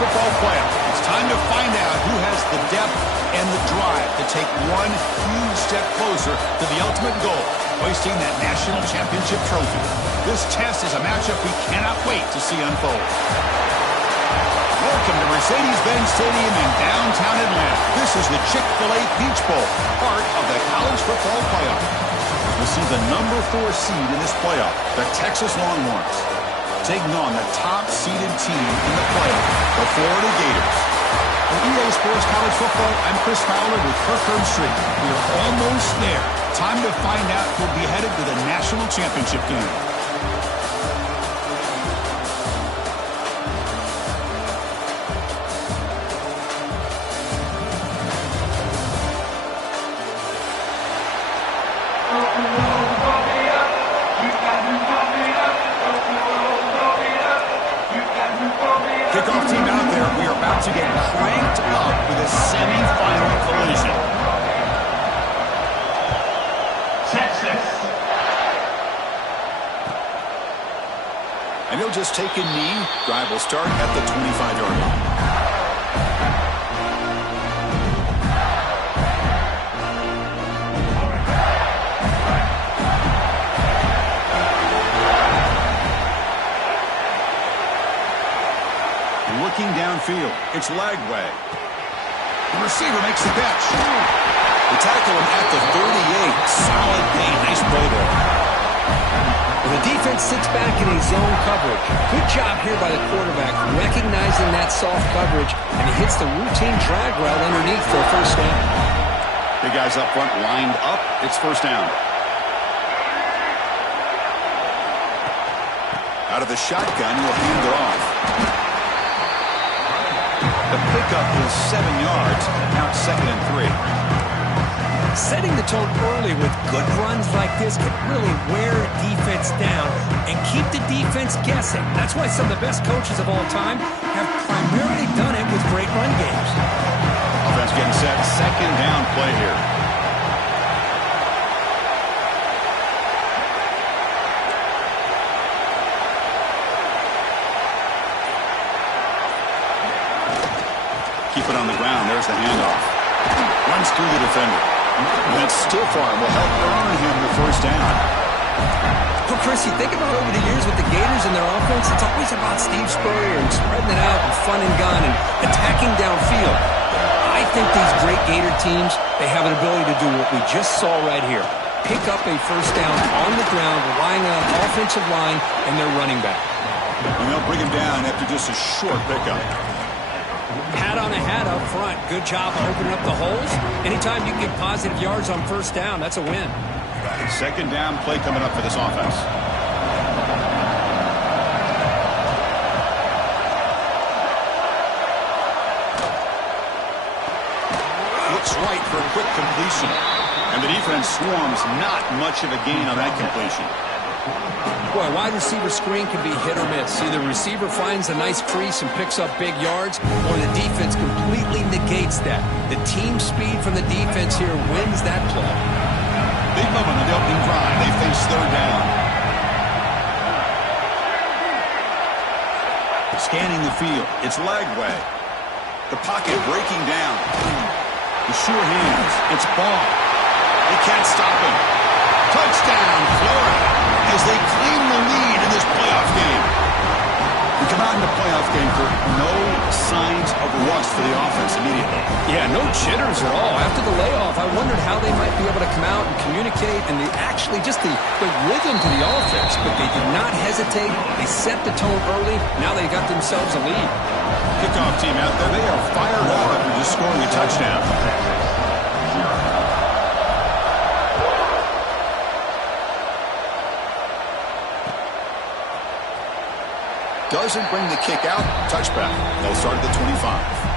football playoff. It's time to find out who has the depth and the drive to take one huge step closer to the ultimate goal, hoisting that national championship trophy. This test is a matchup we cannot wait to see unfold. Welcome to Mercedes-Benz Stadium in downtown Atlanta. This is the Chick-fil-A Peach Bowl, part of the college football playoff. We'll see the number 4 seed in this playoff, the Texas Longhorns, taking on the top-seeded team in the playoff, the Florida Gators. For EA Sports College Football, I'm Chris Fowler with Kirk Herbstreit. We are almost there. Time to find out who'll be headed to the national championship game. Kickoff team out there. We are about to get cranked up with a semi-final collision. Texas. And he'll just take a knee. Drive will start at the 25-yard line. Looking downfield, it's Lagway. The receiver makes the catch. They tackle him at the 38. Solid gain. Nice play there. Well, the defense sits back in a zone coverage. Good job here by the quarterback, recognizing that soft coverage, and he hits the routine drag route underneath for a first down. Big guys up front lined up. It's first down. Out of the shotgun, he'll hand it off. The pickup is 7 yards. Now it's 2nd and 3. Setting the tone early with good runs like this can really wear a defense down and keep the defense guessing. That's why some of the best coaches of all time have primarily done it with great run games. Offense getting set. 2nd down play here. Keep it on the ground. There's the handoff. Runs through the defender. That stiff arm will help earn him the first down. Well, Chris, you think about over the years with the Gators and their offense, it's always about Steve Spurrier and spreading it out and fun and gun and attacking downfield. I think these great Gator teams, they have an ability to do what we just saw right here. Pick up a first down on the ground, relying on an offensive line and their running back. And they'll bring him down after just a short pickup. Hat on a hat up front. Good job of opening up the holes. Anytime you get positive yards on first down, that's a win. 2nd down play coming up for this offense. Looks right for a quick completion. And the defense swarms. Not much of a gain on that completion. Boy, a wide receiver screen can be hit or miss. Either the receiver finds a nice crease and picks up big yards, or the defense completely negates that. The team speed from the defense here wins that play. Big moment on the opening drive. They face 3rd down. Scanning the field. It's Lagway. The pocket breaking down. The sure hands. It's Ball. They can't stop him. Touchdown, Florida, as they claim the lead in this playoff game. We come out in the playoff game for no signs of rust for the offense immediately. Yeah, no jitters at all. After the layoff, I wondered how they might be able to come out and communicate and actually just the rhythm to the offense. But they did not hesitate. They set the tone early. Now they got themselves a lead. Kickoff team out there, they are fired up after just scoring a touchdown. Doesn't bring the kick out. Touchback. They'll start at the 25.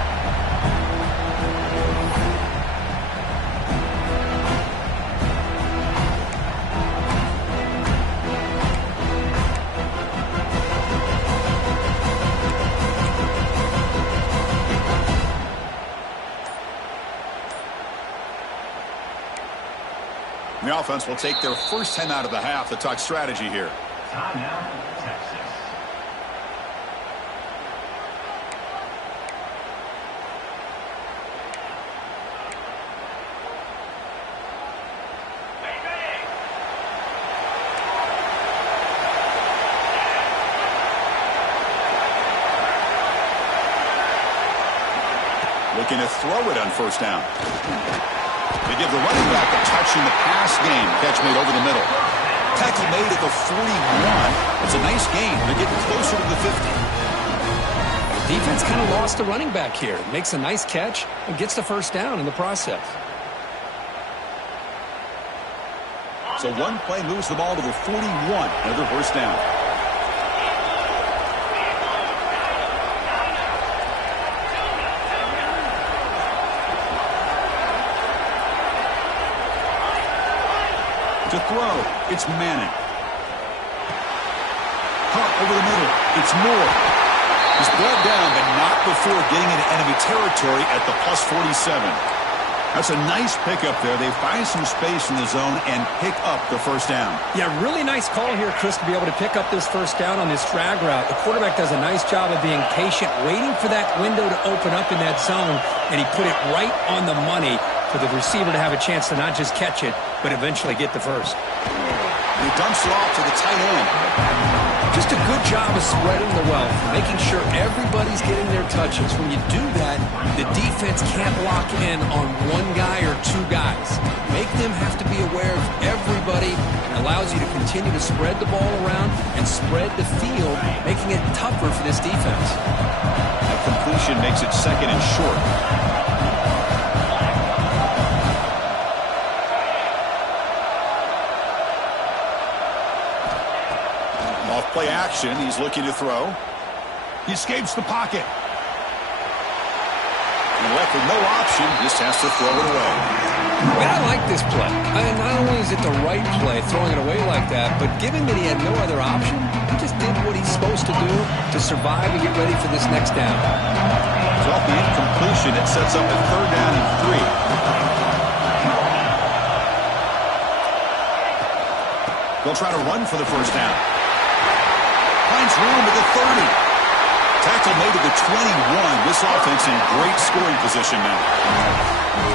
The offense will take their first 10 out of the half to talk strategy here. Timeout, Texas. Looking to throw it on first down. They give the running back a touch in the pass game. Catch made over the middle. Tackle made at the 41. It's a nice gain. They're getting closer to the 50. Defense kind of lost the running back here. Makes a nice catch and gets the first down in the process. So one play moves the ball to the 41. Another first down. To throw, it's Manning. Caught over the middle, it's Moore. He's brought down, but not before getting into enemy territory at the plus 47. That's a nice pickup there. They find some space in the zone and pick up the first down. Yeah, really nice call here, Chris, to be able to pick up this first down on this drag route. The quarterback does a nice job of being patient, waiting for that window to open up in that zone, and he put it right on the money for the receiver to have a chance to not just catch it, but eventually get the first. He dumps it off to the tight end. Just a good job of spreading the wealth, making sure everybody's getting their touches. When you do that, the defense can't lock in on one guy or two guys. Make them have to be aware of everybody, and allows you to continue to spread the ball around and spread the field, making it tougher for this defense. That completion makes it second and short. Play action. He's looking to throw. He escapes the pocket. And left with no option, just has to throw it away. And I like this play. Not only is it the right play, throwing it away like that, but given that he had no other option, he just did what he's supposed to do to survive and get ready for this next down. So off the incompletion, it sets up a third down and 3. They'll try to run for the first down. Finds room at the 30. Tackle made at the 21. This offense in great scoring position now.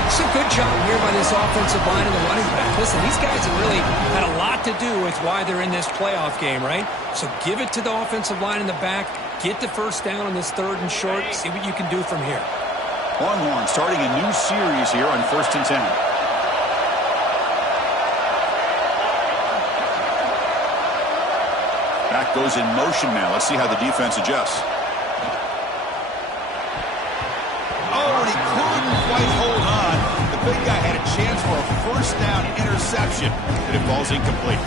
It's a good job here by this offensive line and the running back. Listen, these guys have really had a lot to do with why they're in this playoff game, right? So give it to the offensive line in the back. Get the first down on this third and short. See what you can do from here. Longhorn starting a new series here on 1st and 10. Back goes in motion now. Let's see how the defense adjusts. Oh, and he couldn't quite hold on. The big guy had a chance for a first down interception, and it falls incomplete.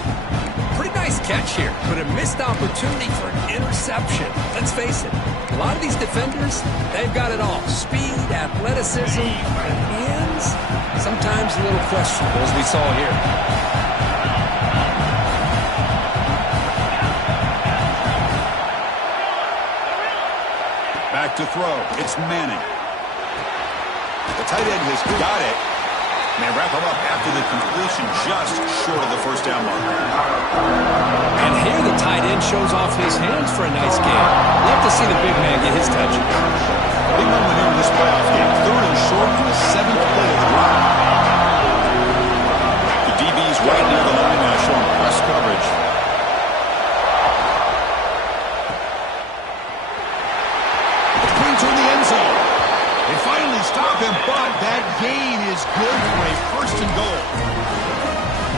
Pretty nice catch here, but a missed opportunity for an interception. Let's face it, a lot of these defenders, they've got it all. Speed, athleticism, and hands, sometimes a little questionable, as we saw here. Back to throw. It's Manning. The tight end has got it. And they wrap him up after the completion just short of the first down mark. And here the tight end shows off his hands for a nice game. Love to see the big man get his touches. Big moment here in this playoff game. Third and short on the 7th play of the drive. The DB's right near the line now showing press coverage. They finally stop him, but that gain is good for a first and goal.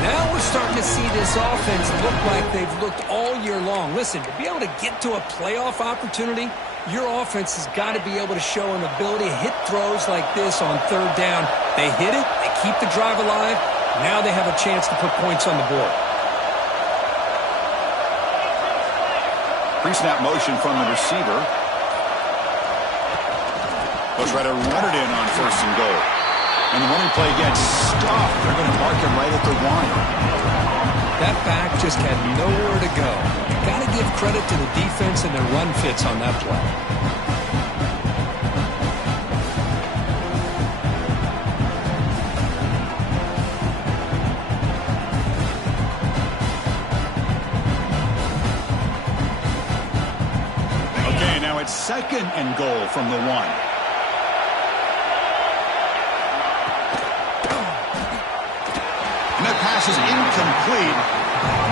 Now we're starting to see this offense look like they've looked all year long. Listen, to be able to get to a playoff opportunity, your offense has got to be able to show an ability to hit throws like this on third down. They hit it, they keep the drive alive. Now they have a chance to put points on the board. Pre-snap motion from the receiver. They'll try to run it in on first and goal. And the running play gets stopped. They're going to mark him right at the 1. That back just had nowhere to go. Got to give credit to the defense and their run fits on that play. Okay, now it's second and goal from the 1. And that pass is incomplete.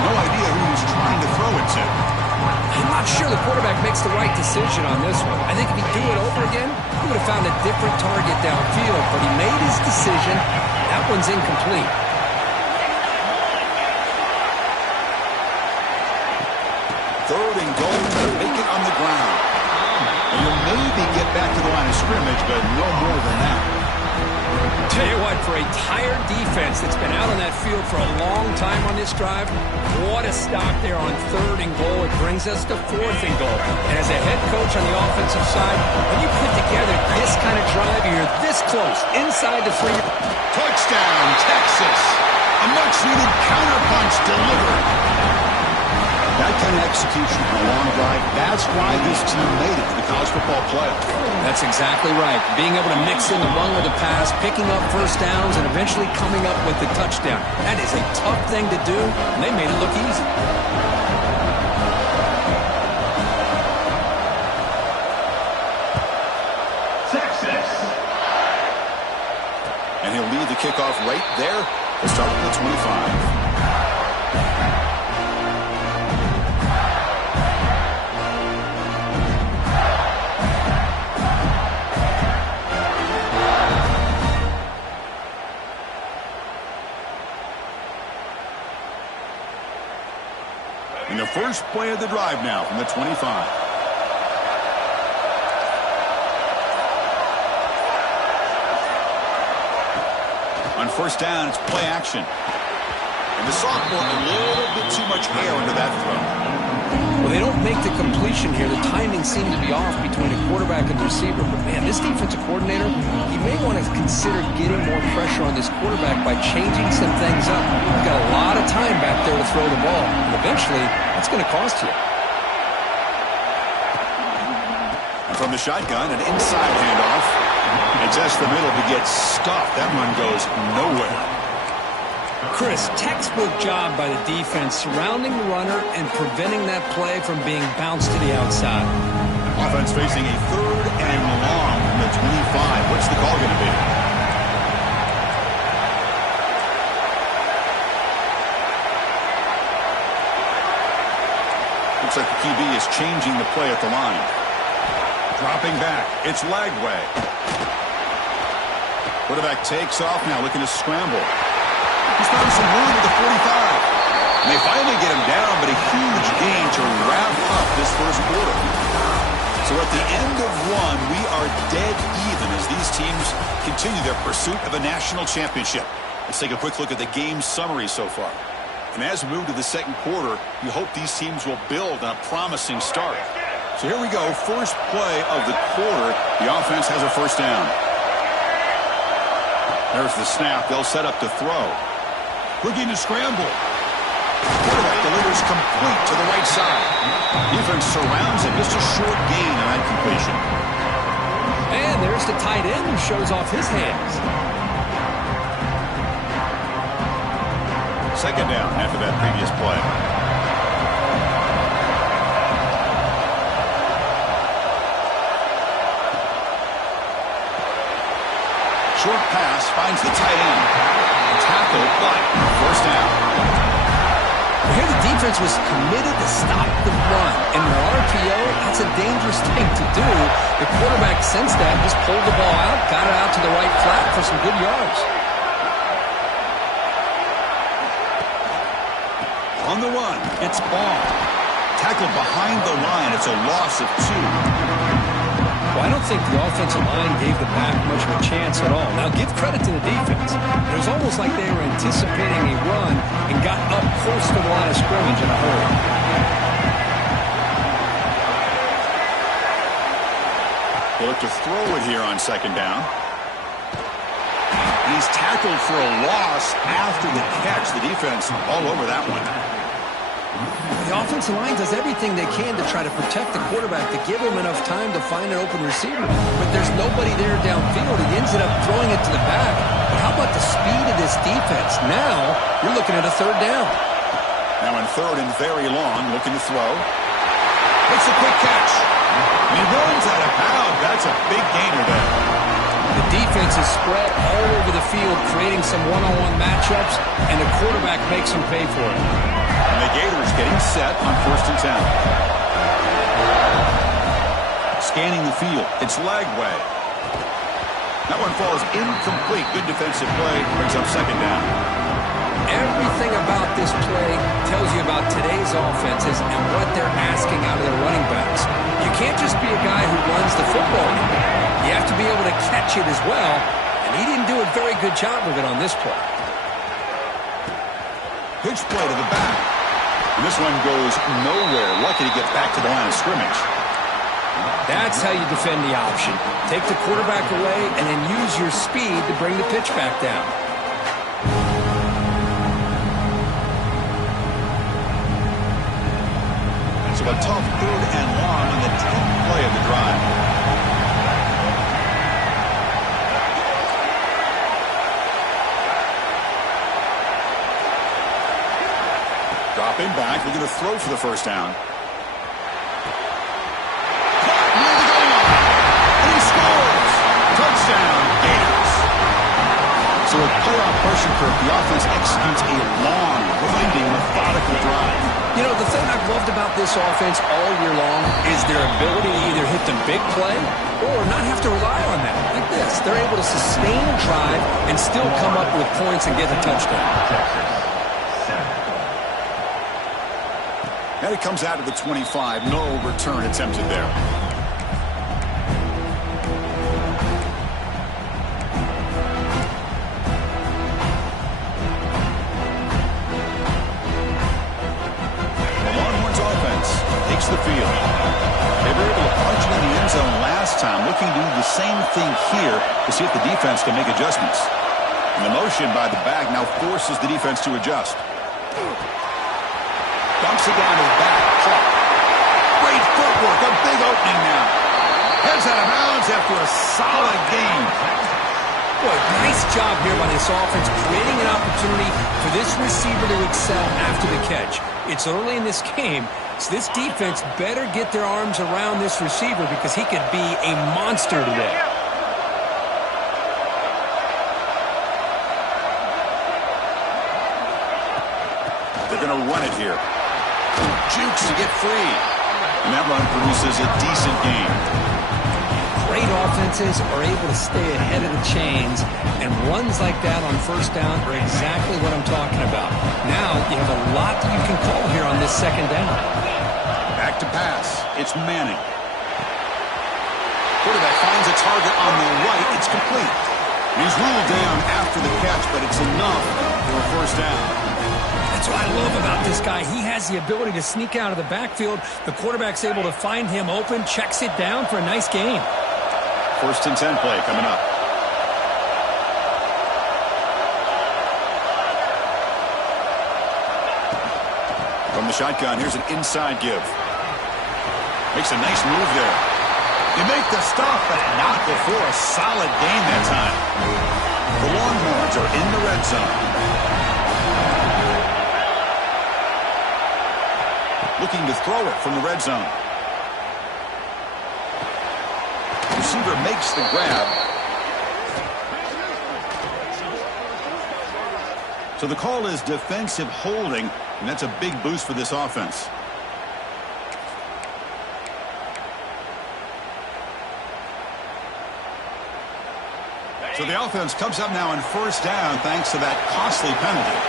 No idea who he's trying to throw it to. I'm not sure the quarterback makes the right decision on this one. I think if he'd do it over again, he would have found a different target downfield, but he made his decision. That one's incomplete. Third and goal to make it on the ground. And you'll maybe get back to the line of scrimmage, but no more than that. Tell you what, for a tired defense that's been out on that field for a long time on this drive, what a stop there on third and goal. It brings us to fourth and goal. And as a head coach on the offensive side, when you put together this kind of drive, you're this close, inside the 3. Touchdown, Texas. A much-needed counterpunch delivered. That kind of execution on a long drive, that's why this team made it to the college football playoff. That's exactly right. Being able to mix in the run with the pass, picking up first downs, and eventually coming up with the touchdown. That is a tough thing to do, and they made it look easy. Texas. And he'll lead the kickoff right there to start with the 25. And the first play of the drive now from the 25. On first down, it's play action. And the sophomore, a little bit too much air into that throw. Well, they don't make the completion here. The timing seemed to be off between a quarterback and the receiver. But, man, this defensive coordinator, he may want to consider getting more pressure on this quarterback by changing some things up. You've got a lot of time back there to throw the ball. And eventually, that's going to cost you. And from the shotgun, an inside handoff. And just the middle to get stuffed. That one goes nowhere. Chris, textbook job by the defense surrounding the runner and preventing that play from being bounced to the outside. Offense facing a third and long from the 25. What's the call going to be? Looks like the QB is changing the play at the line. Dropping back. It's Lagway. Quarterback takes off now, looking to scramble. He's found some room at the 45. And they finally get him down, but a huge gain to wrap up this first quarter. So at the end of one, we are dead even as these teams continue their pursuit of a national championship. Let's take a quick look at the game summary so far. And as we move to the second quarter, you hope these teams will build on a promising start. So here we go, first play of the quarter. The offense has a first down. There's the snap. They'll set up to throw. Looking to scramble. Quarterback delivers complete to the right side. Defense surrounds him. Just a short gain on that completion. And there's the tight end who shows off his hands. Second down after that previous play. Short pass finds the tight end. Tackle, but first down. Here the defense was committed to stop the run. In their RPO, that's a dangerous thing to do. The quarterback sensed that, just pulled the ball out, got it out to the right flat for some good yards. On the run, it's Ball. Tackled behind the line. It's a loss of 2. Well, I don't think the offensive line gave the back much of a chance at all. Now, give credit to the defense. It was almost like they were anticipating a run and got up close to the line of scrimmage in a hurry. They look to throw it here on second down. He's tackled for a loss after the catch. The defense all over that one. The offensive line does everything they can to try to protect the quarterback, to give him enough time to find an open receiver. But there's nobody there downfield. He ends up throwing it to the back. But how about the speed of this defense? Now you're looking at a third down. Now in third and very long, looking to throw. It's a quick catch. And he runs out of bounds. That's a big gainer there. The defense is spread all over the field, creating some one-on-one matchups, and the quarterback makes them pay for it. And the Gators getting set on 1st and 10. Scanning the field. It's Lagway. That one falls incomplete. Good defensive play. Brings up 2nd down. Everything about this play tells you about today's offenses and what they're asking out of their running backs. You can't just be a guy who runs the football anymore. You have to be able to catch it as well, and he didn't do a very good job of it on this play. Pitch play to the back. And this one goes nowhere. Lucky to get back to the line of scrimmage. That's how you defend the option. Take the quarterback away and then use your speed to bring the pitch back down. So a tough 3rd and long on the 10th play of the drive. Dropping back, looking to throw for the 1st down. And he scores! Touchdown, Gators! So with playoff pressure curve, the offense executes a long, winding, methodical drive. You know, the thing I've loved about this offense all year long is their ability to either hit the big play or not have to rely on that. Like this, they're able to sustain a drive and still come up with points and get the touchdown. And it comes out to the 25. No return attempted there. The field. They were able to punch it in the end zone last time, looking to do the same thing here to see if the defense can make adjustments. And the motion by the back now forces the defense to adjust. Dumps it down to the back. Great footwork, a big opening now. Heads out of bounds after a solid game. Boy, nice job here by this offense, creating an opportunity for this receiver to excel after the catch. It's early in this game, so this defense better get their arms around this receiver because he could be a monster today. They're going to run it here. Jukes to get free. And that run produces a decent game. Great offenses are able to stay ahead of the chains, and runs like that on 1st down are exactly what I'm talking about. Now you have a lot that you can call here on this 2nd down. Back to pass. It's Manning. Quarterback finds a target on the right. It's complete. He's ruled down after the catch, but it's enough for a 1st down. That's what I love about this guy. He has the ability to sneak out of the backfield. The quarterback's able to find him open, checks it down for a nice gain. 1st and 10 play coming up. From the shotgun, here's an inside give. Makes a nice move there. You make the stop, but not before a solid gain that time. The Longhorns are in the red zone. Looking to throw it from the red zone. Receiver makes the grab. So the call is defensive holding, and that's a big boost for this offense. So the offense comes up now on 1st down thanks to that costly penalty.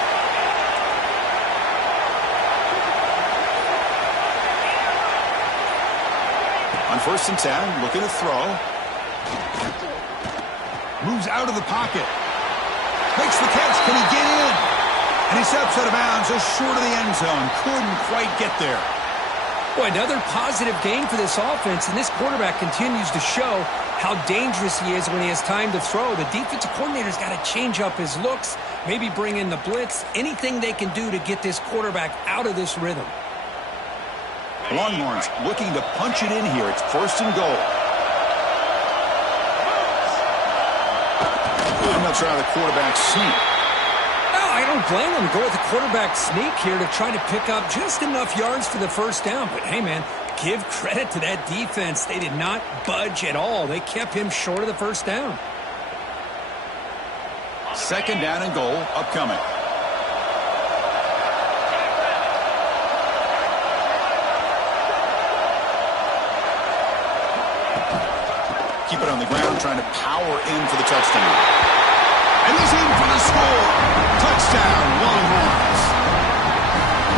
On 1st and 10, looking to throw. Moves out of the pocket. Makes the catch. Can he get in? And he steps out of bounds just short of the end zone. Couldn't quite get there. Boy, another positive game for this offense, and this quarterback continues to show how dangerous he is when he has time to throw. The defensive coordinator's got to change up his looks, maybe bring in the blitz, anything they can do to get this quarterback out of this rhythm. The Longhorns looking to punch it in here. It's 1st and goal. I'm not sure how the quarterback sneak. I don't blame him. Go with the quarterback sneak here to try to pick up just enough yards for the 1st down. But, hey, man, give credit to that defense. They did not budge at all. They kept him short of the 1st down. 2nd down and goal upcoming. keep it on the ground, trying to power in for the touchdown. And he's in for the score. Touchdown, Longhorns.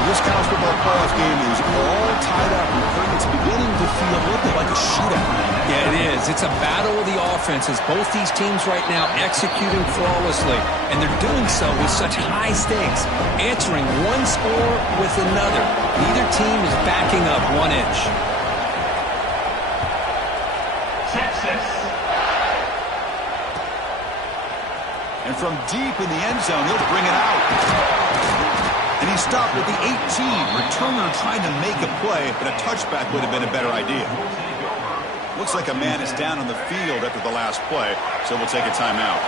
This college football playoff game is all tied up. It's beginning to feel a little bit like a shootout. Yeah, it is. It's a battle of the offenses. Both these teams right now executing flawlessly, and they're doing so with such high stakes, answering one score with another. Neither team is backing up 1 inch. Texas. And from deep in the end zone, he'll bring it out. And he stopped at the 18. Returner trying to make a play, but a touchback would have been a better idea. Looks like a man is down on the field after the last play, so we'll take a timeout.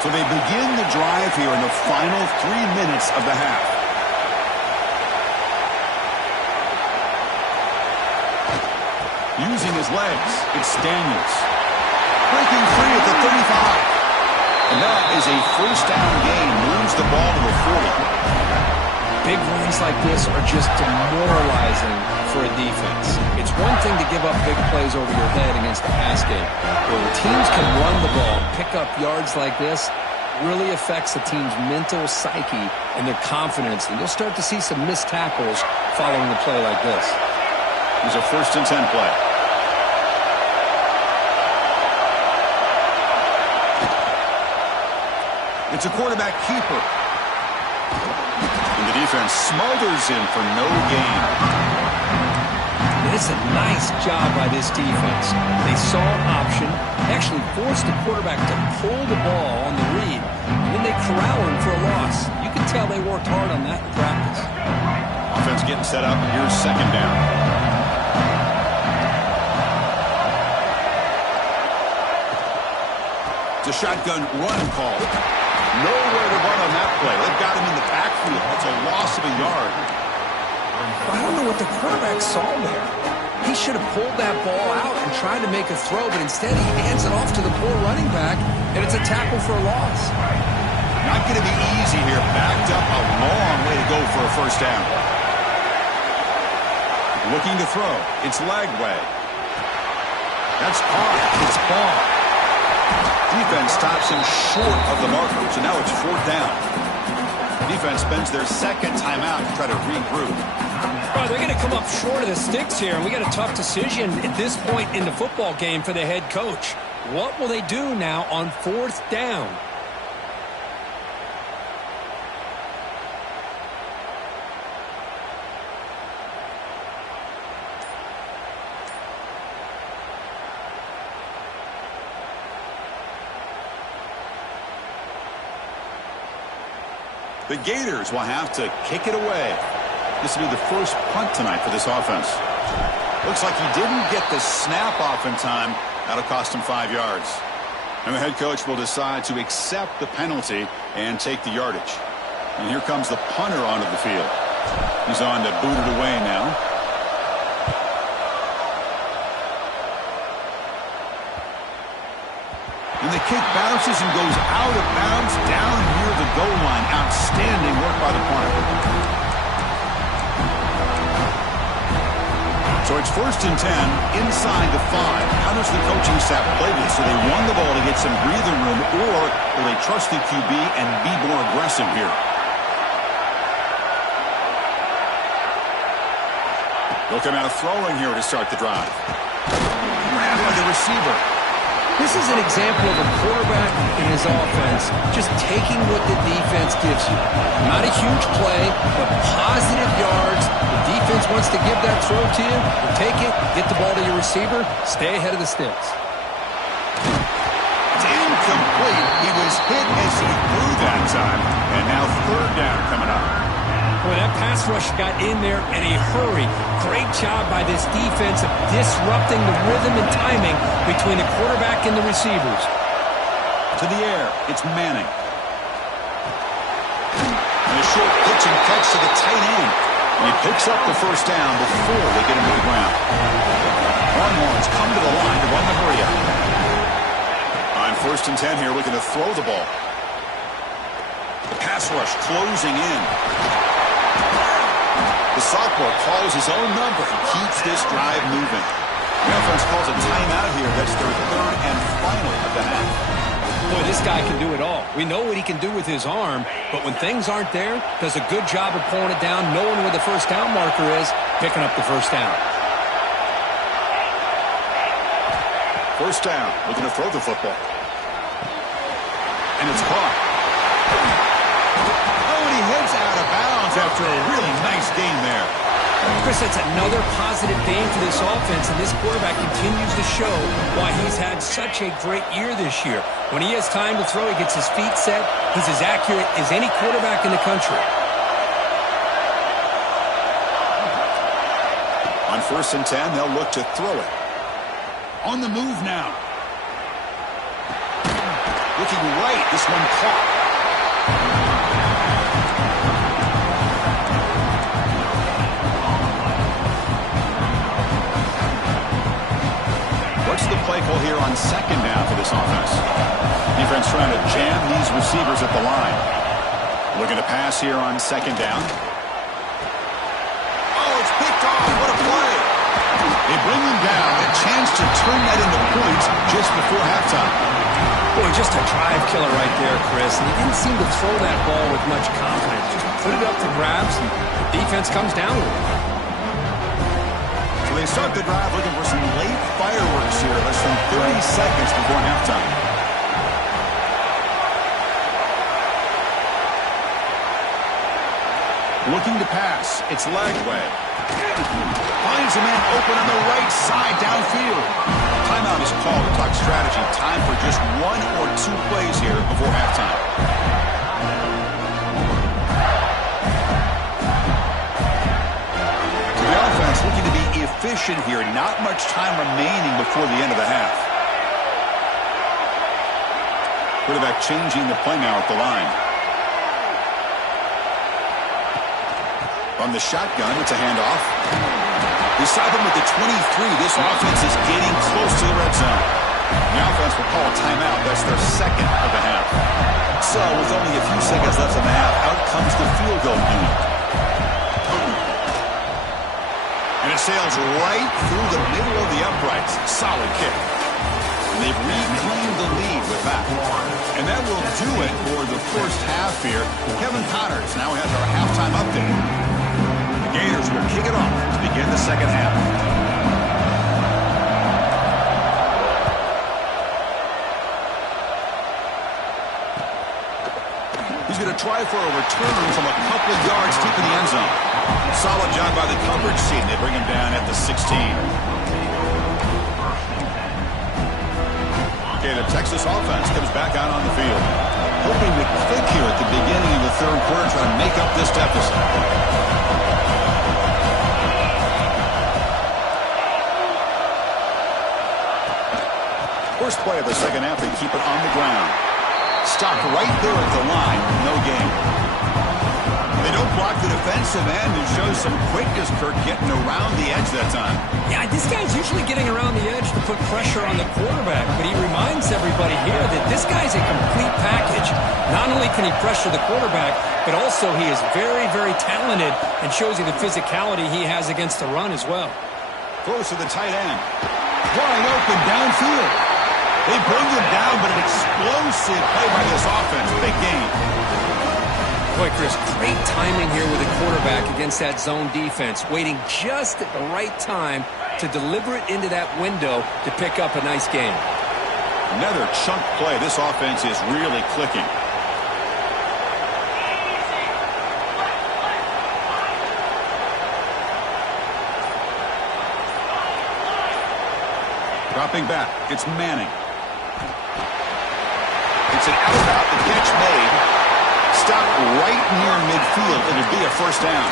So they begin the drive here in the final 3 minutes of the half. Using his legs, it's Daniels. Breaking free at the 35. And that is a first down gain. Moves the ball to the 40. Big runs like this are just demoralizing for a defense. It's one thing to give up big plays over your head against the pass game, but when teams can run the ball, pick up yards like this, really affects the team's mental psyche and their confidence, and you'll start to see some missed tackles following a play like this. Here's a 1st and 10 play. It's a quarterback keeper. And the defense smothers him for no gain. It's a nice job by this defense. They saw an option, actually forced the quarterback to pull the ball on the read, and then they corral him for a loss. You can tell they worked hard on that in practice. Offense getting set up. Here's 2nd down. It's a shotgun run call. Nowhere to run on that play. They've got him in the backfield. It's a loss of a yard. I don't know what the quarterback saw there. He should have pulled that ball out and tried to make a throw, but instead he hands it off to the poor running back, and it's a tackle for a loss. Not going to be easy here. Backed up a long way to go for a first down. Looking to throw. It's Lagway. That's caught. It's ball. Defense stops him short of the marker, so now it's 4th down. Defense spends their 2nd timeout to try to regroup. Oh, they're going to come up short of the sticks here, and we got a tough decision at this point in the football game for the head coach. What will they do now on 4th down? The Gators will have to kick it away. This will be the first punt tonight for this offense. Looks like he didn't get the snap off in time. That'll cost him 5 yards. And the head coach will decide to accept the penalty and take the yardage. And here comes the punter onto the field. He's on to boot it away now. And the kick bounces and goes out of bounds down near the goal line. Outstanding work by the punter. So it's 1st and 10, inside the 5. How does the coaching staff play this? So they run the ball to get some breathing room, or will they trust the QB and be more aggressive here? They'll come out throwing here to start the drive. Grabbed by the receiver. This is an example of a quarterback in his offense just taking what the defense gives you. Not a huge play, but positive yards. The defense wants to give that throw to you. You take it, get the ball to your receiver, stay ahead of the sticks. It's incomplete. He was hit as he threw that time. And now 3rd down coming up. Boy, that pass rush got in there in a hurry. Great job by this defense of disrupting the rhythm and timing between the quarterback and the receivers. To the air, it's Manning. And a short pitch and catch to the tight end. And he picks up the first down before they get him to the ground. Longhorns come to the line to run the hurry up. On 1st and 10 here, looking to throw the ball. The pass rush closing in. The sophomore calls his own number and keeps this drive moving. The offense calls a timeout here. That's their 3rd and This guy can do it all. We know what he can do with his arm, but when things aren't there, does a good job of pulling it down, knowing where the first down marker is, picking up the first down. First down, looking to throw the football. And it's caught. Oh, and he heads out of bounds after a really nice gain there. Chris, that's another positive game for this offense, and this quarterback continues to show why he's had such a great year this year. When he has time to throw, he gets his feet set. He's as accurate as any quarterback in the country. On 1st and 10, they'll look to throw it. On the move now. Looking right, this one caught. What's the play call here on 2nd down for this offense? Defense trying to jam these receivers at the line. Looking to pass here on 2nd down. Oh, it's picked off. What a play. They bring him down. A chance to turn that into points just before halftime. Boy, just a drive killer right there, Chris. And he didn't seem to throw that ball with much confidence. Just put it up for grabs, and the defense comes down with it. So they start the drive looking for some late fireworks here. Less than 30 seconds before halftime. Looking to pass. It's Lagway. Finds a man open on the right side downfield. Timeout is called to talk strategy. Time for just 1 or 2 plays here before halftime. So the offense looking to be efficient here. Not much time remaining before the end of the half. Quarterback changing the play now at the line. From the shotgun, it's a handoff. Beside them with the 23, this offense is getting close to the red zone. The offense will call a timeout. That's their 2nd of the half. So, with only a few seconds left in the half, out comes the field goal unit. And it sails right through the middle of the uprights. Solid kick. And they've reclaimed the lead with that. And that will do it for the first half here. Kevin Connors now has our halftime update. The Gators will kick it off to begin the second half. He's going to try for a return from a couple of yards deep in the end zone. Solid job by the coverage team. They bring him down at the 16. Okay, the Texas offense comes back out on the field. Hoping to click here at the beginning of the 3rd quarter, trying to make up this deficit. First play of the second half, they keep it on the ground. Stopped right there at the line. No gain. They don't block the defensive end and show some quickness, Kirk, getting around the edge that time. Yeah, this guy's usually getting around the edge to put pressure on the quarterback, but he reminds everybody here that this guy's a complete package. Not only can he pressure the quarterback, but also he is very, very talented and shows you the physicality he has against the run as well. Close to the tight end. Wide open downfield. They bring him down, but an explosive play by this offense. Big game. Boy, Chris, great timing here with the quarterback against that zone defense, waiting just at the right time to deliver it into that window to pick up a nice game. Another chunk play. This offense is really clicking. Dropping back. It's Manning. It's an out-out. The catch made. Stopped right near midfield. It'll be a first down.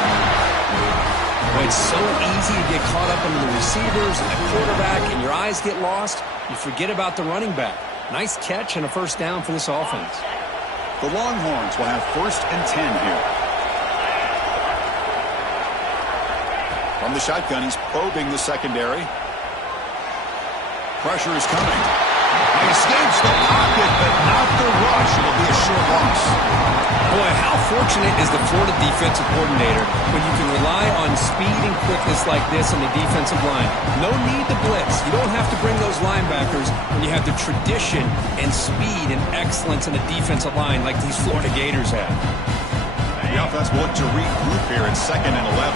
Well, it's so easy to get caught up in the receivers and the quarterback, and your eyes get lost. You forget about the running back. Nice catch and a first down for this offense. The Longhorns will have 1st and 10 here. From the shotgun, he's probing the secondary. Pressure is coming. He escapes the pocket, but not the rush. It'll be a short loss. Boy, how fortunate is the Florida defensive coordinator when you can rely on speed and quickness like this on the defensive line. No need to blitz. You don't have to bring those linebackers when you have the tradition and speed and excellence in the defensive line like these Florida Gators have. The offense will look to regroup here at 2nd and 11.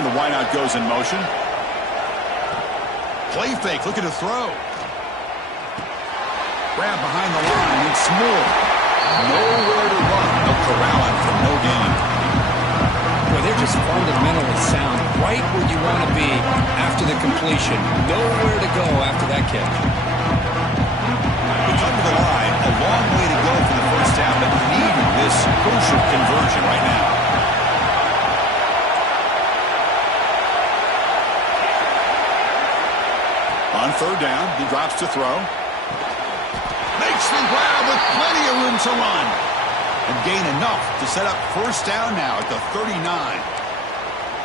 And the wideout goes in motion. Play fake, looking to throw. Grab behind the line, it's Moore. Nowhere to run. They'll corral him for no gain. Well, they're just fundamentally sound, right where you want to be after the completion. Nowhere to go after that catch. They come to the line, a long way to go for the first down, but needing this crucial conversion right now. On 3rd down, he drops to throw. Makes the grab with plenty of room to run. And gain enough to set up first down now at the 39.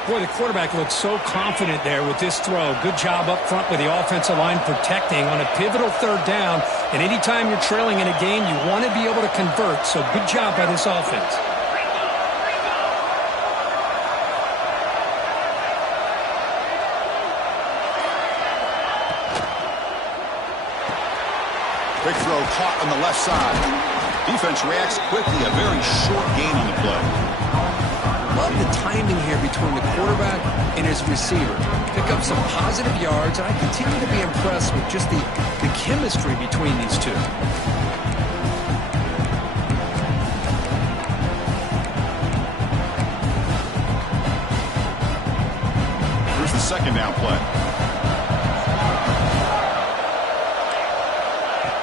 Boy, the quarterback looks so confident there with this throw. Good job up front with the offensive line protecting on a pivotal 3rd down. And anytime you're trailing in a game, you want to be able to convert. So good job by this offense. Quick throw caught on the left side. Defense reacts quickly. A very short gain on the play. Love the timing here between the quarterback and his receiver. Pick up some positive yards, and I continue to be impressed with just the chemistry between these two. Here's the 2nd down play.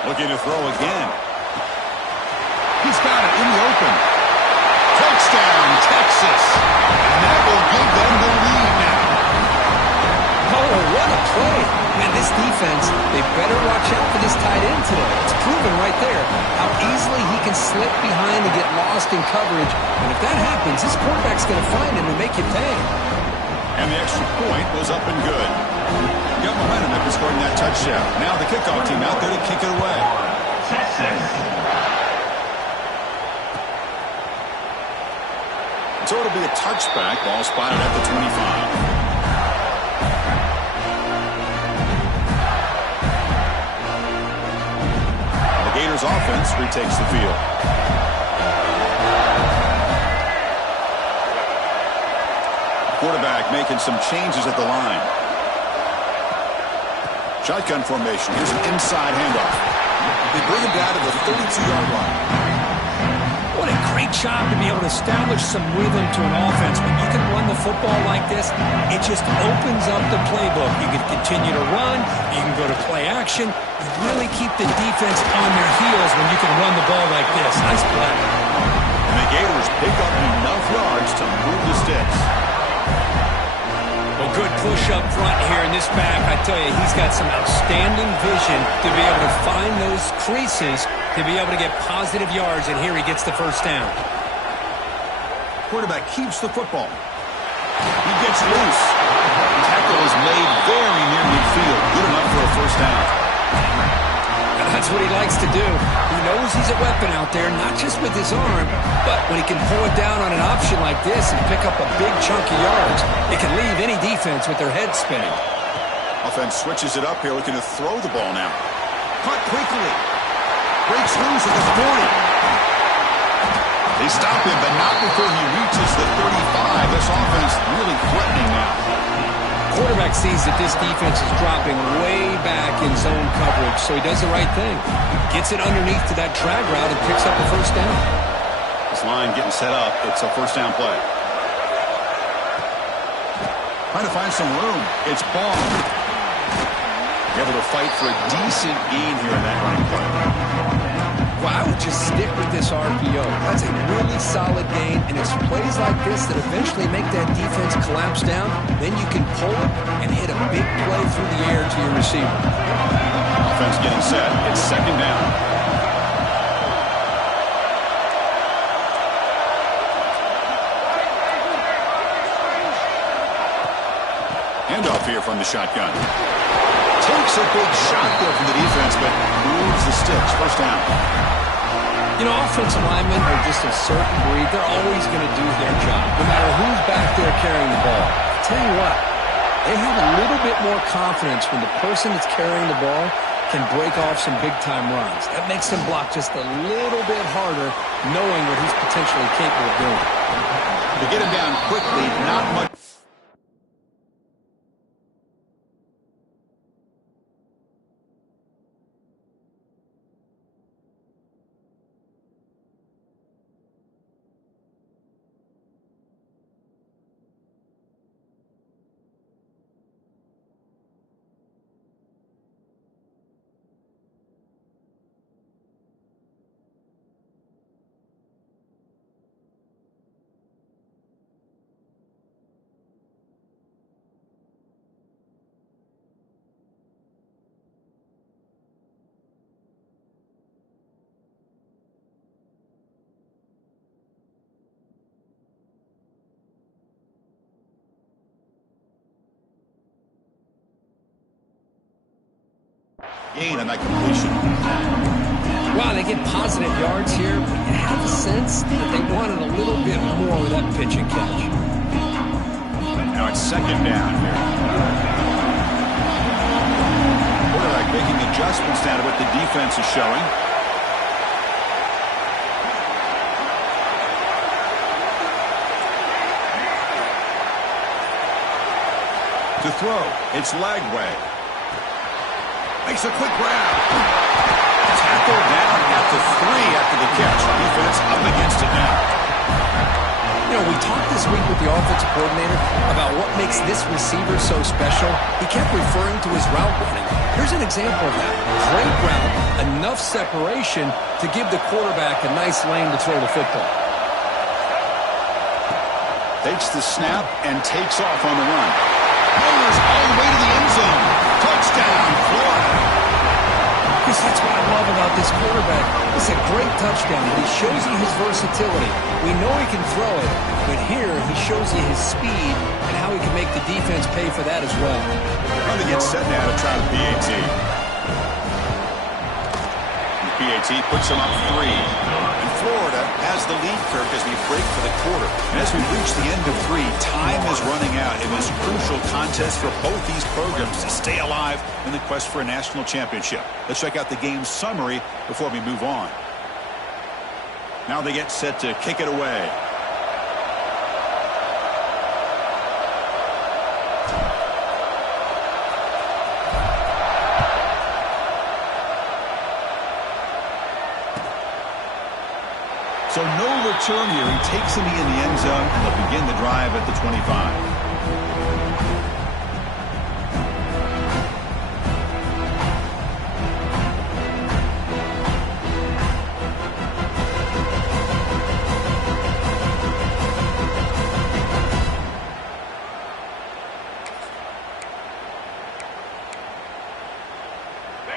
Looking to throw again. He's got it in the open. Touchdown, Texas. And that will give them the lead now. Oh, what a play. Man, this defense, they better watch out for this tight end today. It's proven right there how easily he can slip behind and get lost in coverage. And if that happens, this quarterback's going to find him and make you pay. And the extra point was up and good. Got momentum after scoring that touchdown. Now the kickoff team out there to kick it away. Texas. So it'll be a touchback. Ball spotted at the 25. The Gators offense retakes the field. Quarterback making some changes at the line. Shotgun formation. Here's an inside handoff. They bring him down to the 32-yard line. What a great job to be able to establish some rhythm to an offense. When you can run the football like this, it just opens up the playbook. You can continue to run. You can go to play action. You really keep the defense on their heels when you can run the ball like this. Nice play. And the Gators pick up enough yards to move the sticks. Well, good push up front here in this back. I tell you, he's got some outstanding vision to be able to find those creases to be able to get positive yards, and here he gets the first down. Quarterback keeps the football. He gets loose. The tackle is made very near midfield. Good enough for a first down. That's what he likes to do. He knows he's a weapon out there, not just with his arm, but when he can pull it down on an option like this and pick up a big chunk of yards, it can leave any defense with their head spinning. Offense switches it up here, looking to throw the ball now. Caught quickly. Breaks loose at the 40. They stop him, but not before he reaches the 35. This offense really threatening now. Quarterback sees that this defense is dropping way back in zone coverage, so he does the right thing. Gets it underneath to that drag route and picks up a first down. This line getting set up. It's a first down play. Trying to find some room. It's Baum. Able to fight for a decent gain here in that running play. Well, I would just stick with this RPO. That's a really solid gain, and it's plays like this that eventually make that defense collapse down. Then you can pull it and hit a big play through the air to your receiver. Offense getting set. It's second down. Handoff here from the shotgun. Takes a big shot there from the defense, but moves the sticks. First down. You know, offensive linemen are just a certain breed. They're always going to do their job, no matter who's back there carrying the ball. I'll tell you what, they have a little bit more confidence when the person that's carrying the ball can break off some big-time runs. That makes them block just a little bit harder, knowing what he's potentially capable of doing. To get him down quickly, not much. Gain on that completion. Wow, they get positive yards here, but you have a sense that they wanted a little bit more with that pitch and catch. Now it's second down here. Quarterback making adjustments down to what the defense is showing. To throw, it's Lagway. Makes a quick grab. Tackle down at the 3 after the catch. Defense up against it now. You know, we talked this week with the offensive coordinator about what makes this receiver so special. He kept referring to his route running. Here's an example of that. Great route, enough separation to give the quarterback a nice lane to throw the football. Takes the snap and takes off on the run. Powers all the way to the end zone. Touchdown, Florida. Chris, that's what I love about this quarterback. It's a great touchdown. He shows you his versatility. We know he can throw it, but here he shows you his speed and how he can make the defense pay for that as well. Trying to get set now to try the PAT. The PAT puts him up 3. And Florida has the lead, Kirk, as we break for the quarter. And as we reach the end of 3, time is running out in this crucial contest for both these programs to stay alive in the quest for a national championship. Let's check out the game summary before we move on. Now they get set to kick it away. So no return here. He takes him in the end zone, and they'll begin the drive at the 25.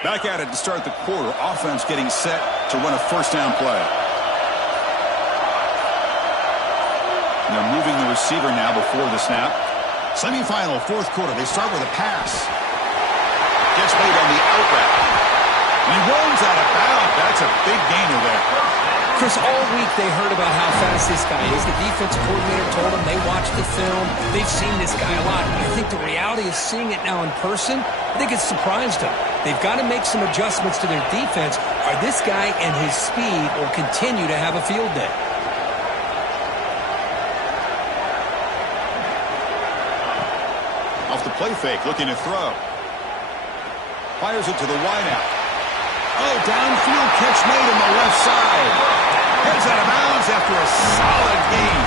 Back at it to start the quarter. Offense getting set to run a first down play. And they're moving the receiver now before the snap. Semifinal, fourth quarter. They start with a pass. Gets made on the out route. And he runs out of bounds. That's a big gainer there. Chris, all week they heard about how fast this guy is. The defensive coordinator told them they watched the film. They've seen this guy a lot. I think the reality of seeing it now in person, I think it's surprised them. They've got to make some adjustments to their defense, or this guy and his speed will continue to have a field day. Off the play fake, looking to throw. Fires it to the wideout. Oh, downfield catch made on the left side. Heads out of bounds after a solid gain.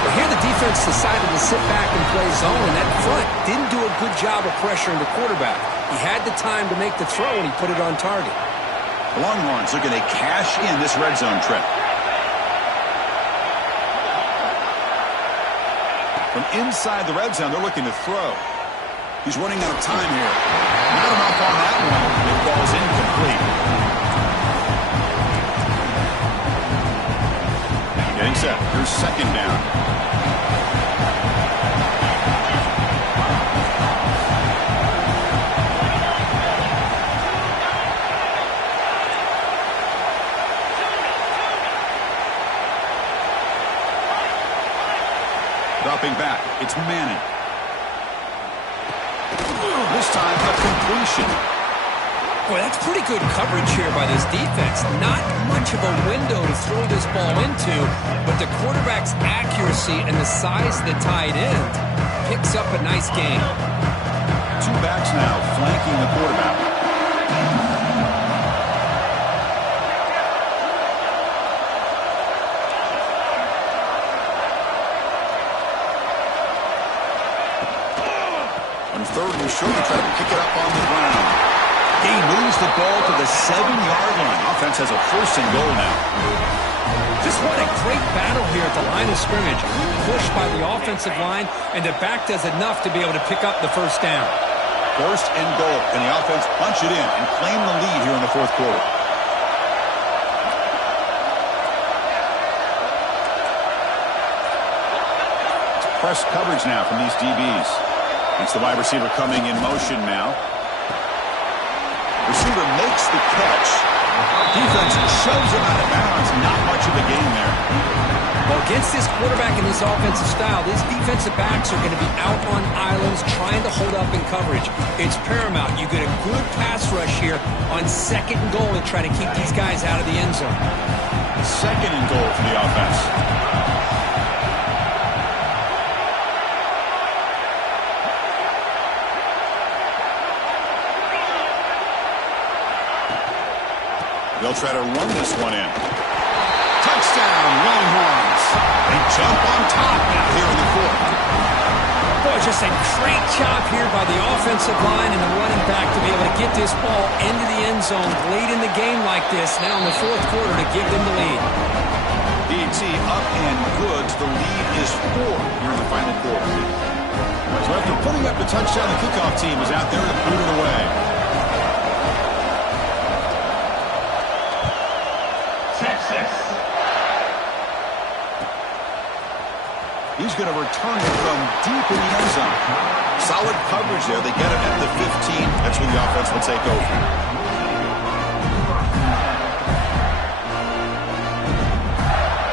Well, here the defense decided to sit back and play zone, and that front didn't do a good job of pressuring the quarterback. He had the time to make the throw, and he put it on target. The Longhorns looking to cash in this red zone trip. From inside the red zone, they're looking to throw. He's running out of time here. Not enough on that one. It falls incomplete. Getting set. Here's second down. It's Manning. This time, a completion. Boy, that's pretty good coverage here by this defense. Not much of a window to throw this ball into, but the quarterback's accuracy and the size of the tight end picks up a nice gain. Two backs now flanking the quarterback. On third and short, try to pick it up on the ground. He moves the ball to the 7-yard line. Offense has a first and goal now. Just what a great battle here at the line of scrimmage. Pushed by the offensive line, and the back does enough to be able to pick up the first down. First and goal. Can the offense punch it in and claim the lead here in the fourth quarter? It's press coverage now from these DBs. It's the wide receiver coming in motion now. Receiver makes the catch. Defense shoves him out of bounds. Not much of a gain there. Well, against this quarterback and this offensive style, these defensive backs are going to be out on islands trying to hold up in coverage. It's paramount. You get a good pass rush here on second and goal and try to keep these guys out of the end zone. Second and goal for the offense. They'll try to run this one in. Touchdown, Longhorns. They jump on top now here in the fourth. Boy, just a great job here by the offensive line and the running back to be able to get this ball into the end zone late in the game like this, now in the fourth quarter, to give them the lead. DT up and good. The lead is 4 here in the final quarter. So after putting up the touchdown, the kickoff team is out there to boot it away. He's going to return it from deep in the end zone. Solid coverage there. They get it at the 15. That's when the offense will take over.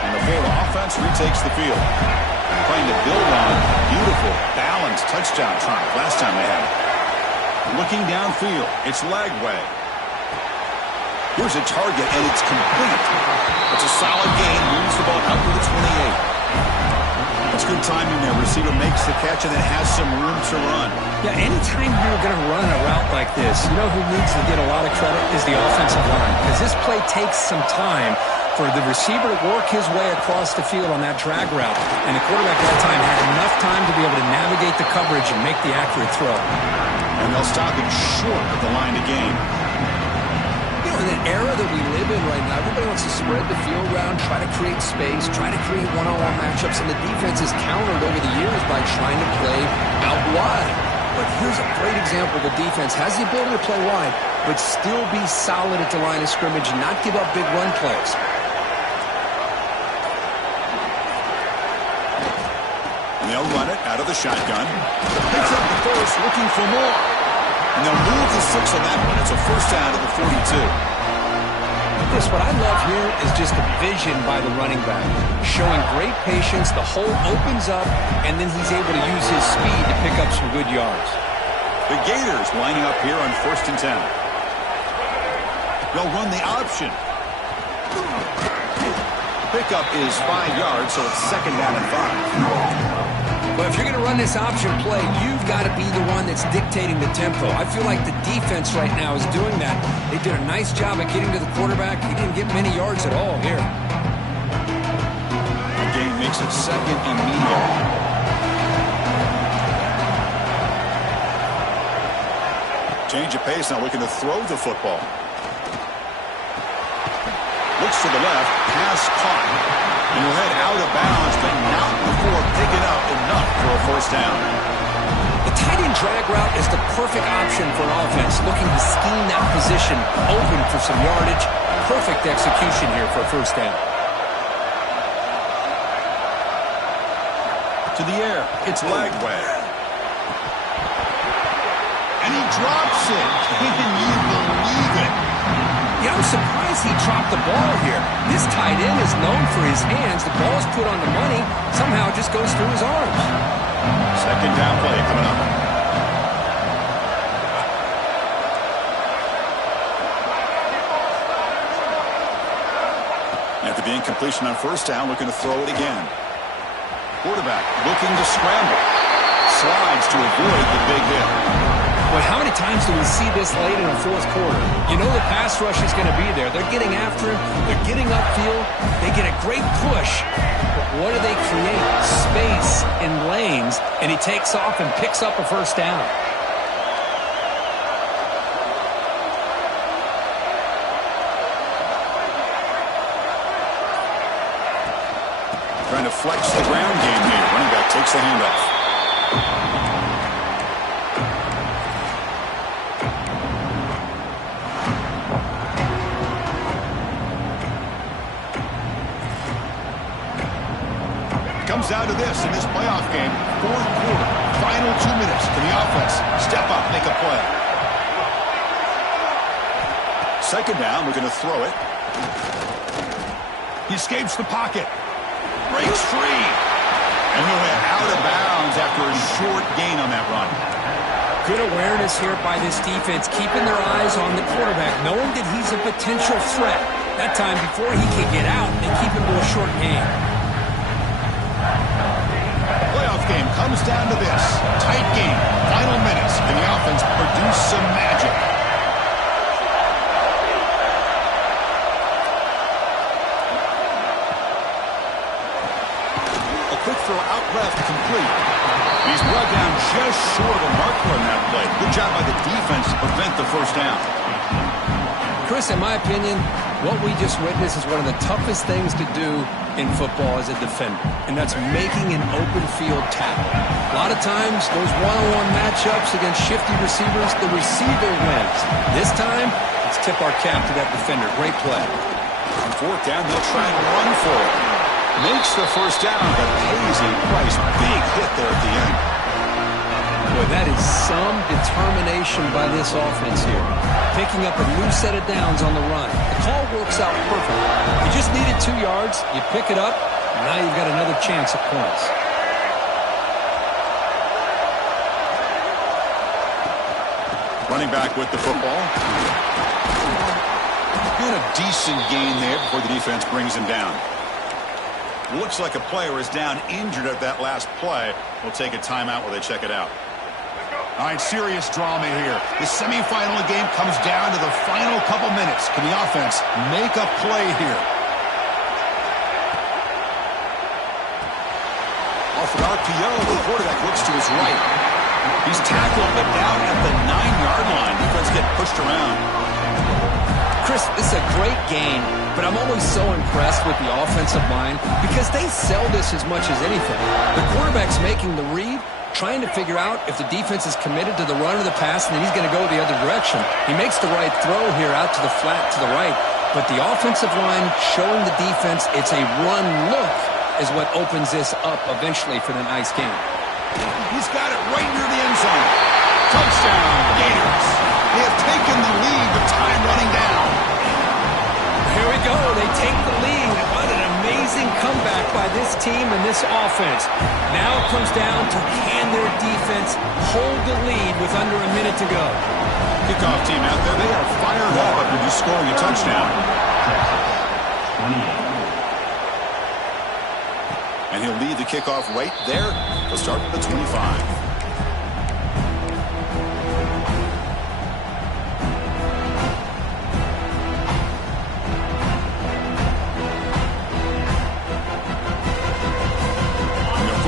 And the Florida offense retakes the field. Trying to build on beautiful, balanced touchdown triumph last time they had it. Looking downfield, it's Lagway. Here's a target, and it's complete. It's a solid gain. Moves the ball up to the 28. That's good timing there. Receiver makes the catch and then has some room to run. Yeah, anytime you're going to run a route like this, you know who needs to get a lot of credit is the offensive line. Because this play takes some time for the receiver to work his way across the field on that drag route. And the quarterback at that time had enough time to be able to navigate the coverage and make the accurate throw. And they'll stop it short of the line to gain. In an era that we live in right now, everybody wants to spread the field around, try to create space, try to create one-on-one matchups, and the defense is countered over the years by trying to play out wide. But here's a great example. The defense has the ability to play wide, but still be solid at the line of scrimmage and not give up big run plays. And they'll run it out of the shotgun. Picks up the first, looking for more. And they'll move the 6 on that one. It's a first down to the 42. What I love here is just the vision by the running back. Showing great patience, the hole opens up, and then he's able to use his speed to pick up some good yards. The Gators lining up here on 1st and 10. They'll run the option. Pickup is 5 yards, so it's 2nd down and 5. But if you're going to run this option play, you've got to be the one that's dictating the tempo. I feel like the defense right now is doing that. They did a nice job at getting to the quarterback. He didn't get many yards at all here. The game makes it 2nd and medium. Change of pace, now looking to throw the football. Looks to the left, pass caught. And he'll head out of bounds, but not before picking up enough for a first down. The tight end drag route is the perfect option for an offense looking to scheme that position open for some yardage. Perfect execution here for a first down. To the air, it's Lagway. And he drops it. Can you believe it? Yeah, I'm surprised he dropped the ball here. This tight end is known for his hands. The ball's put on the money. Somehow it just goes through his arms. Second down play coming up. After the incompletion on first down, looking to throw it again. Quarterback looking to scramble. Slides to avoid the big hit. Well, how many times do we see this late in the fourth quarter? You know the pass rush is going to be there. They're getting after him. They're getting upfield. They get a great push. But what do they create? Space in lanes, and he takes off and picks up a first down. Trying to flex the ground game here. Running back takes the handoff. Comes down to this in this playoff game. Fourth quarter, final 2 minutes. Can the offense step up, make a play? Second down, looking to throw it. He escapes the pocket. Breaks free. And he'll head out of bounds after a short gain on that run. Good awareness here by this defense, keeping their eyes on the quarterback, knowing that he's a potential threat. That time, before he can get out, they keep him to a short gain. Playoff game comes down to this. Tight game. Final minutes. Can the offense produce some magic? A quick throw out left, complete. He's brought down just short of a marker on that play. Good job by the defense to prevent the first down. Chris, in my opinion, what we just witnessed is one of the toughest things to do in football as a defender, and that's making an open field tackle. A lot of times, those one-on-one matchups against shifty receivers, the receiver wins. This time, let's tip our cap to that defender. Great play. On fourth down, they'll try and run for it. Makes the first down, but pays a price. Big hit there at the end. Boy, that is some determination by this offense here. Picking up a new set of downs on the run. The call works out perfect. You just needed 2 yards, you pick it up, and now you've got another chance at points. Running back with the football. And a decent gain there before the defense brings him down. Looks like a player is down injured at that last play. We'll take a timeout while they check it out. All right, serious drama here. The semifinal game comes down to the final couple minutes. Can the offense make a play here? Off an RPO, the quarterback looks to his right. He's tackled, but down at the 9-yard line. Defense get pushed around. Chris, this is a great game, but I'm always so impressed with the offensive line because they sell this as much as anything. The quarterback's making the read, trying to figure out if the defense is committed to the run or the pass, and then he's going to go the other direction. He makes the right throw here out to the flat to the right, but the offensive line showing the defense it's a run look is what opens this up eventually for the nice game. He's got it right near the end zone. Touchdown, Gators. They have taken the lead with time running down. Here we go. They take the lead. What an amazing comeback by this team and this offense. Now it comes down to can their defense hold the lead with under a minute to go. Kickoff team out there. They are fired up after just scoring a touchdown. And he'll lead the kickoff right there. He'll start with the 25.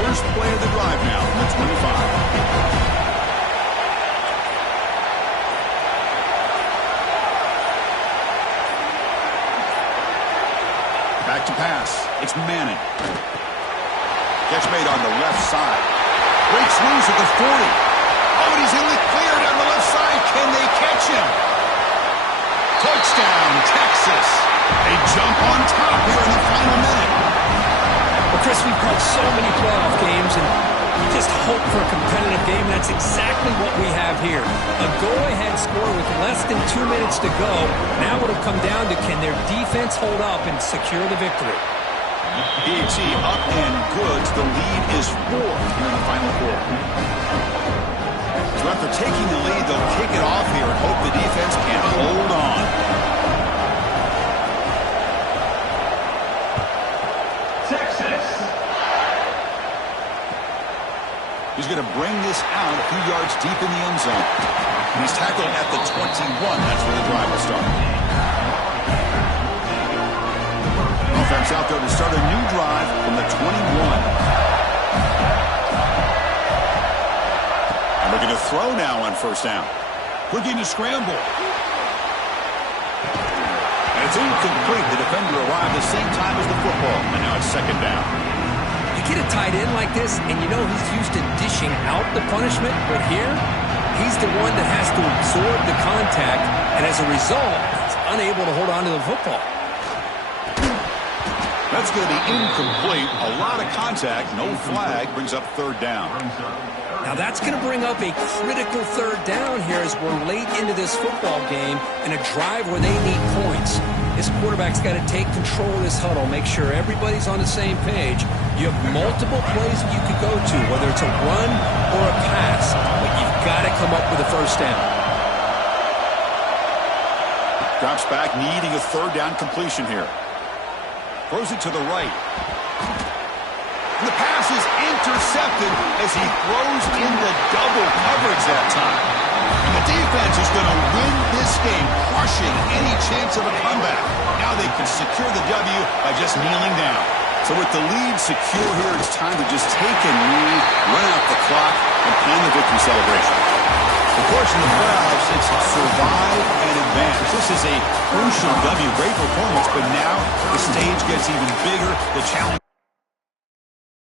First play of the drive now from the 25. Back to pass. It's Manning. Catch made on the left side. Breaks loose at the 40. Oh, and he's in the clear down the left side. Can they catch him? Touchdown, Texas. They jump on top here in the final minute. Well, Chris, we've had so many playoff games, and you just hope for a competitive game. That's exactly what we have here. A go-ahead score with less than 2 minutes to go. Now it'll come down to can their defense hold up and secure the victory. PAT up and good. The lead is 4 here in the final quarter. So after taking the lead, they'll kick it off here and hope the defense can hold on. Texas. He's going to bring this out a few yards deep in the end zone. And he's tackled at the 21. That's where the drive will start. Offense out there to start a new drive from the 21. And looking to throw now on first down. Looking to scramble. And it's incomplete. The defender arrived the same time as the football. And now it's second down. You get a tight end like this, and you know he's used to dishing out the punishment, but here, he's the one that has to absorb the contact, and as a result, he's unable to hold on to the football. That's going to be incomplete. A lot of contact. No flag. Brings up third down. Now that's going to bring up a critical third down here as we're late into this football game in a drive where they need points. This quarterback's got to take control of this huddle, make sure everybody's on the same page. You have multiple plays that you could go to, whether it's a run or a pass, but you've got to come up with a first down. Drops back, needing a third down completion here. Throws it to the right. And the pass is intercepted as he throws into double coverage that time. And the defense is going to win this game, crushing any chance of a comeback. Now they can secure the W by just kneeling down. So with the lead secure here, it's time to just take a knee, run out the clock, and plan the victory celebration. Of course, in the playoffs, it's survive and advance. This is a crucial W. Great performance, but now the stage gets even bigger. The challenge